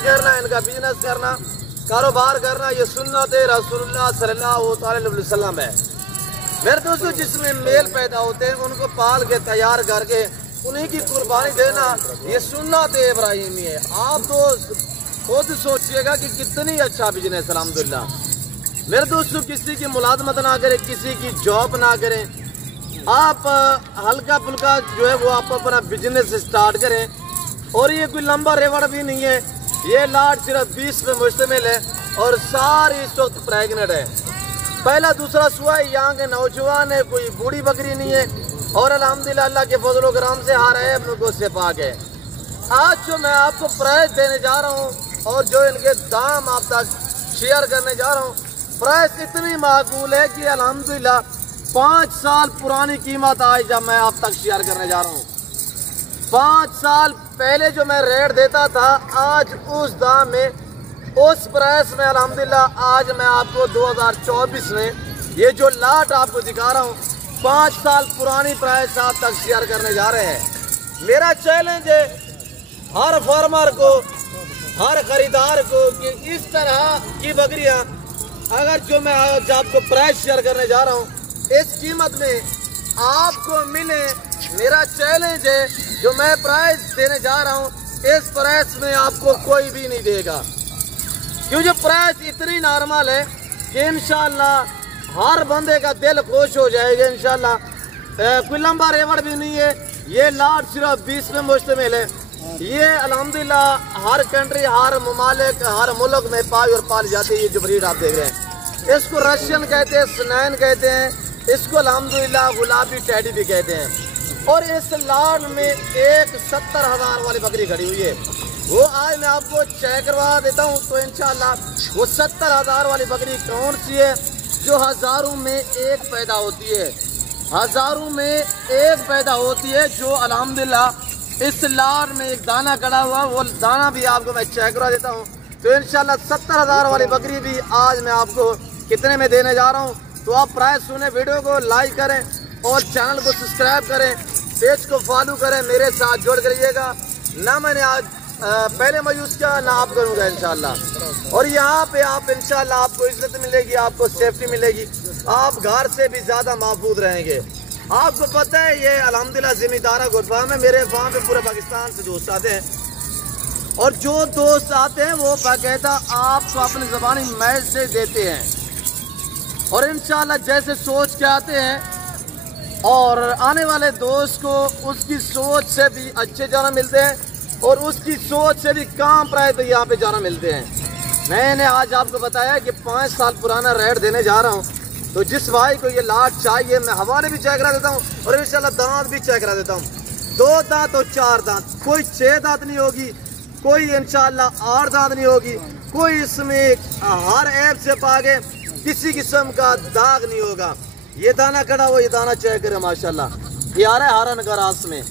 करना, इनका बिजनेस करना, कारोबार करना, ये सुन्नत रसूलुल्लाह सल्लल्लाहु अलैहि वसल्लम है। मेरे दोस्तों, जिसमें मेल पैदा होते हैं उनको पाल के तैयार करके उन्हीं की कुर्बानी देना, ये सुन्नत इब्राहिमी है। आप दोस्त खुद सोचिएगा कि कितनी अच्छा बिजनेस अल्हम्दुलिल्लाह। मेरे दोस्तों, किसी की मुलाजमत ना करें, किसी की जॉब ना करें, आप हल्का फुल्का जो है वो आप अपना बिजनेस स्टार्ट करें। और ये कोई लंबा रेवड़ भी नहीं है, ये लाट सिर्फ 20 पे मुश्तमिल है और सारी इस वक्त प्रेगनेंट है। पहला दूसरा सुआ है, यहाँ के नौजवान है, कोई बूढ़ी बकरी नहीं है। और अल्हम्दुलिल्लाह अल्लाह के फजल करम से हार है, अपने को से पाक है। आज जो मैं आपको प्राइस देने जा रहा हूँ और जो इनके दाम आप तक शेयर करने जा रहा हूँ, प्राइस इतनी माकूल है कि अल्हम्दुलिल्लाह 5 साल पुरानी कीमत आज जब मैं आप तक शेयर करने जा रहा हूँ। 5 साल पहले जो मैं रेट देता था, आज उस दाम में, उस प्राइस में अल्हम्दुलिल्लाह आज मैं आपको 2024 में ये जो लाट आपको दिखा रहा हूँ, 5 साल पुरानी प्राइस आप तक शेयर करने जा रहे हैं। मेरा चैलेंज है हर फार्मर को, हर खरीदार को कि इस तरह की बकरियां अगर जो मैं आज आपको प्राइस शेयर करने जा रहा हूँ इस कीमत में आपको मिले। मेरा चैलेंज है, जो मैं प्राइस देने जा रहा हूँ इस प्राइस में आपको कोई भी नहीं देगा, क्योंकि प्राइस इतनी नॉर्मल है कि इंशाल्लाह हर बंदे का दिल खुश हो जाएगा इंशाल्लाह। कोई लंबा रेवड़ भी नहीं है, ये लाट सिर्फ 20 में मुश्तमिल है। ये अल्हम्दुलिल्लाह हर कंट्री, हर ममालिक, हर मुल्क में पाई और पाली जाती है। ये जो ब्रीड आप देख रहे हैं, इसको रशियन कहते हैं, स्नैन कहते हैं, इसको अल्हम्दुलिल्लाह गुलाबी टैडी भी कहते हैं। और इस लाट में एक 70,000 वाली बकरी खड़ी हुई है, वो आज मैं आपको चेक करवा देता हूँ। तो इंशाल्लाह वो 70,000 वाली बकरी कौन सी है जो हज़ारों में एक पैदा होती है, हज़ारों में एक पैदा होती है, जो अल्हम्दुलिल्लाह इस लाट में एक दाना कड़ा हुआ, वो दाना भी आपको मैं चेक करवा देता हूँ। तो इंशाल्लाह 70,000 वाली बकरी भी आज मैं आपको कितने में देने जा रहा हूँ। तो आप प्राइस सुने, वीडियो को लाइक करें और चैनल को सब्सक्राइब करें, पेज को फॉलो करें, मेरे साथ जुड़ करिएगा। ना मैंने आज पहले मायूस किया, ना आप करूँगा इंशाल्लाह। और यहाँ पे आप इंशाल्लाह आपको इज्जत मिलेगी, आपको सेफ्टी मिलेगी, आप घर से भी ज़्यादा महफूज रहेंगे। आपको पता है ये अल्हम्दुलिल्लाह ज़िम्मेदारा गोट फार्म है। मेरे फार्म पे पूरे पाकिस्तान से दोस्त आते हैं और जो दोस्त आते हैं वो बाकायदा आपको अपनी ज़बानी मैसेज देते हैं और इंशाल्लाह जैसे सोच के आते हैं और आने वाले दोस्त को उसकी सोच से भी अच्छे जाना मिलते हैं और उसकी सोच से भी कम प्राइस पे यहाँ पे जाना मिलते हैं। मैंने आज आपको बताया कि 5 साल पुराना रेट देने जा रहा हूँ। तो जिस भाई को ये लाट चाहिए, मैं हवाले भी चेक करा देता हूँ और इंशाल्लाह दांत भी चेक करा देता हूँ। 2 दांत और 4 दांत, कोई 6 दांत नहीं होगी, कोई इंशाल्लाह 8 दांत नहीं होगी, कोई इसमें हर ऐप से पागे किसी किस्म का दाग नहीं होगा। ये दाना कड़ा हुआ, ये दाना चेक करे माशाल्लाह, ये आ रहा है हारन गरास में।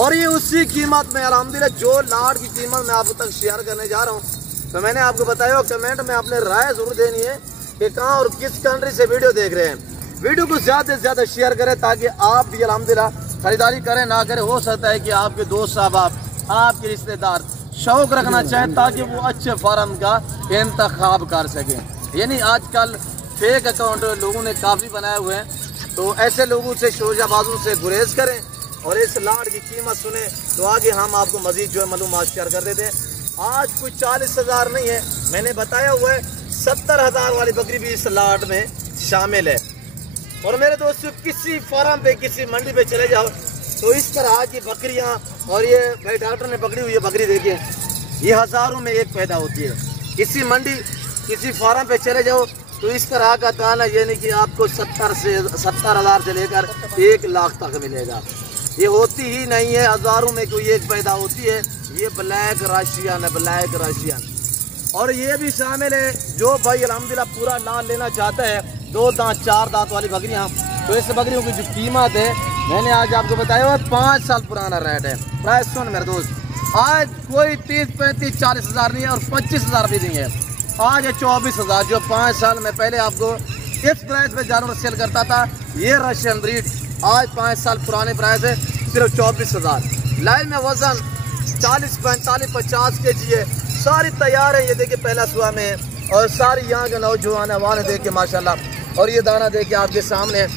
और ये उसी कीमत में अल्हम्दुलिल्लाह जो लाट की कीमत मैं आपको तक शेयर करने जा रहा हूँ। तो मैंने आपको बताया, कमेंट में अपने राय जरूर देनी है कि कहाँ और किस कंट्री से वीडियो देख रहे हैं। वीडियो को ज़्यादा से ज़्यादा शेयर करें ताकि आप भी अल्हम्दुलिल्लाह खरीदारी करें ना करें। हो सकता है कि आपके दोस्त साहब, आपके रिश्तेदार शौक रखना चाहें ताकि वो अच्छे फार्म का इंतखाब कर सकें। यानी आजकल फेक अकाउंट लोगों ने काफ़ी बनाए हुए हैं, तो ऐसे लोगों से शोजाबाजों से गुरेज करें और इस लाट की कीमत सुने। तो आगे हम आपको मजीद जो है मालूमात शेयर कर देते हैं। आज कोई 40,000 नहीं है, मैंने बताया हुआ है 70,000 वाली बकरी भी इस लाट में शामिल है। और मेरे दोस्तों, किसी फार्म पे, किसी मंडी पे चले जाओ तो इस तरह की बकरियां, और ये भाई डॉक्टर ने पकड़ी हुई है बकरी, देखिए ये हज़ारों में एक पैदा होती है। किसी मंडी, किसी फार्म पे चले जाओ तो इस तरह का दाना यानी कि आपको 70,000 से लेकर 1 लाख तक मिलेगा। ये होती ही नहीं है, हज़ारों में कोई एक पैदा होती है। ये ब्लैक रशियन है, ब्लैक रशियन। और ये भी शामिल है जो भाई अल्हम्दुलिल्लाह पूरा लाल लेना चाहता है, 2 दांत 4 दांत वाली बकरियां, तो इस बकरियों की जो कीमत है मैंने आज आपको बताया हुआ 5 साल पुराना रेट है। प्राइस सुन मेरे दोस्त, आज कोई 30, 35, 40,000 नहीं है और 25,000 भी नहीं है। आज है 24,000, जो 5 साल में पहले आपको इस प्राइस पे जानवर सेल करता था। ये रशियन ब्रीड आज 5 साल पुराने प्राइस है सिर्फ 24,000। लाइन में वजन 40, 45, 50 kg है। सारी तैयार है। ये देखिए पहला सुबह में है और सारी यहाँ के नौजवान है देखिए माशाल्लाह। और ये दाना देखिए आपके सामने है।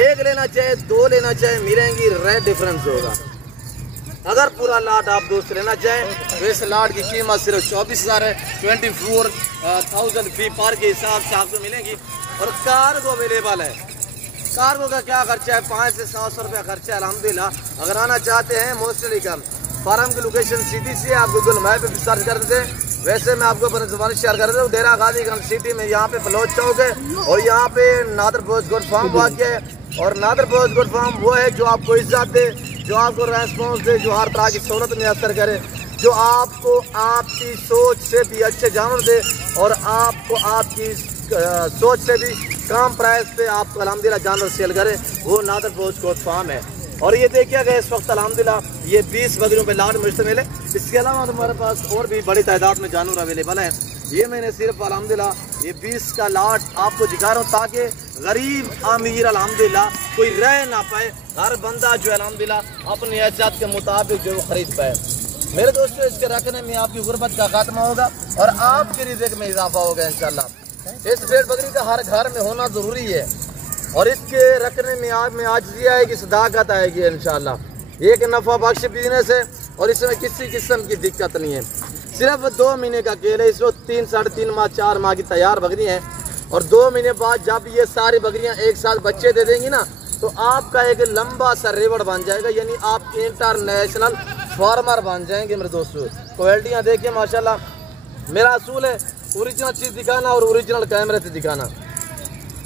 एक लेना चाहे, दो लेना चाहे, मिलेंगी रेट डिफरेंस होगा। अगर पूरा लाट आप दोस्त लेना चाहें तो इस लाट की कीमत सिर्फ 24,000 है। 24,000 फी पर के हिसाब से आपको मिलेंगी। और कार्गो अवेलेबल है। कार्गो का क्या खर्चा है? 500 से 700 रुपया खर्चा है अल्हम्दुलिल्लाह। अगर आना चाहते हैं मोस्टली कम। फार्म की लोकेशन सिटी से आप गूगल मैप पे सर्च कर देते हैं। वैसे मैं आपको अपने ज़बान शेयर कर देता हूँ। डेरा गाजी गंज सिटी में यहाँ पे बलोच चौक है और यहाँ पे नादर पोस्ट गुड फार्म वाक़ है। और नादर पोस्ट गुड फार्म वो है जो आपको इज्जत दे, जो आपको रेस्पॉन्स दे, जो हर तरह की सहूलत में असर करे, जो आपको आपकी सोच से भी अच्छे जानवर दे और आपको आपकी सोच से भी कम प्राइस पे आपको अल्हम्दुलिल्लाह जानवर सेल करे, वो नादर पोस्ट गुड फार्म है। और ये देखिए गए इस वक्त अल्हम्दुलिल्लाह ये 20 बकरियों पे लाट मुश्तमिल है। इसके अलावा हमारे पास और भी बड़ी तादाद में जानवर अवेलेबल हैं। ये मैंने सिर्फ अल्हम्दुलिल्लाह ये 20 का लाट आपको दिखा रहा हूँ ताकि गरीब अमीर अल्हम्दुलिल्लाह कोई रह ना पाए। हर बंदा जो अल्हम्दुलिल्लाह अपनी हैसियत के मुताबिक जो खरीद पाए। मेरे दोस्तों इसके रखने में आपकी गुर्बत का खात्मा होगा और आपके रिज़्क़ में इजाफा होगा इंशाल्लाह। इस भेड़ बकरी का हर घर में होना ज़रूरी है और इसके रखने में आजिज़ी आएगी, सदाकत आएगी इंशाल्लाह। एक नफ़ा बख्श बिजनेस है और इसमें किसी किस्म की दिक्कत नहीं है। सिर्फ 2 महीने का खेल है। इसको 3, 3.5 माह 4 माह की तैयार बकरी हैं और 2 महीने बाद जब ये सारी बकरियां एक साथ बच्चे दे देंगी ना तो आपका एक लंबा सा रेवड़ बन जाएगा, यानी आप इंटरनेशनल फार्मर बन जाएंगे। मेरे दोस्तों क्वालिटियाँ देखिए माशाल्लाह। मेरा असूल है ओरिजिनल चीज़ दिखाना और ओरिजिनल कैमरे से दिखाना।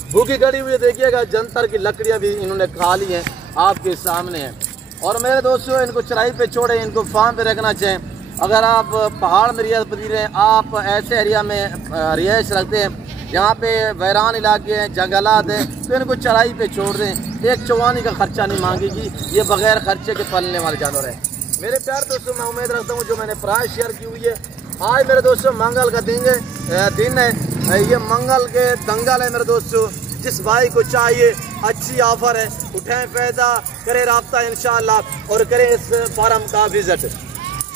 भूखी गड़ी हुई देखिएगा, जंतर की लकड़ियाँ भी इन्होंने खा ली हैं, आपके सामने है। और मेरे दोस्तों इनको चराई पे छोड़े, इनको फार्म पे रखना चाहें। अगर आप पहाड़ में रियायत पजीर हैं, आप ऐसे एरिया में रिहाइश रखते हैं जहाँ पे वैरान इलाके हैं, जंगलात हैं, तो इनको चराई पे छोड़ दें। एक चौवानी का खर्चा नहीं मांगेगी, ये बगैर खर्चे के पलने वाले जानवर हैं। मेरे प्यार दोस्तों मैं उम्मीद रखता हूँ जो मैंने प्राइस शेयर की हुई है। आज मेरे दोस्तों मंगल का दिन है, ये मंगल के दंगल है मेरे दोस्तों। जिस भाई को चाहिए अच्छी ऑफर है, उठाएं फ़ायदा, करें रब्ता इंशाअल्लाह और करें इस फार्म का विजिट।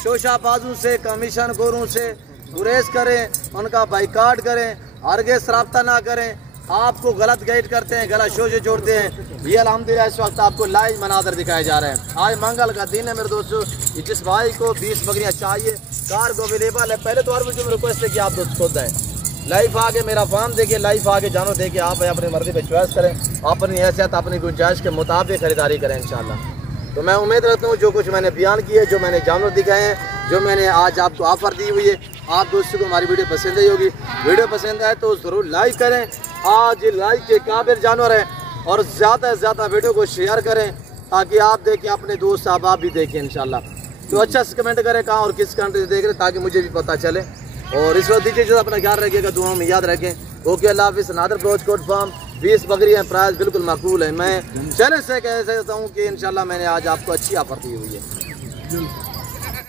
शोशाबाजों से, कमीशन खोरों से गुरेज करें, उनका बाइकाट करें, हरगिज़ रब्ता ना करें। आपको गलत गाइड करते हैं, गलत शोशे जोड़ते हैं। ये अल्हम्दुलिल्लाह इस वक्त आपको लाइव मनाजर दिखाए जा रहे हैं। आज मंगल का दिन है मेरे दोस्तों। जिस भाई को 20 बकरियाँ चाहिए, कार को अवेलेबल है। पहले तो और मुझे रिक्वेस्ट है कि आप दोस्त खुद आए, लाइव आके मेरा फार्म देखिए, लाइव आके जानवर देखिए, आप अपनी मर्जी पे चॉइस करें, अपनी हैसियत अपनी गुंजाइश के मुताबिक खरीदारी करें इंशाल्लाह। तो मैं उम्मीद रखता हूँ जो कुछ मैंने बयान किया है, जो मैंने जानवर दिखाए हैं, जो मैंने आज आपको ऑफ़र दी हुई है, आप दोस्तों को हमारी वीडियो पसंद आई होगी। वीडियो पसंद आए तो ज़रूर लाइक करें। आज लाइक के काबिल जानवर है और ज़्यादा से ज़्यादा वीडियो को शेयर करें ताकि आप देखें, अपने दोस्त अहबाब भी देखें इंशाल्लाह। तो अच्छा से कमेंट करें कहाँ और किस कंट्री से देख रहे ताकि मुझे भी पता चले। और इस वक्त दीजिए जो अपना ख्याल रखिएगा, दुआओं में याद रखें। ओके अल्लाह हाफ़िज़। नादर पोस्ट गुड फार्म 20 बकरियाँ, प्राइस बिल्कुल माकूल है। मैं चैनल से कह सकता हूँ कि इंशाल्लाह मैंने आज आपको अच्छी ऑफर दी हुई है।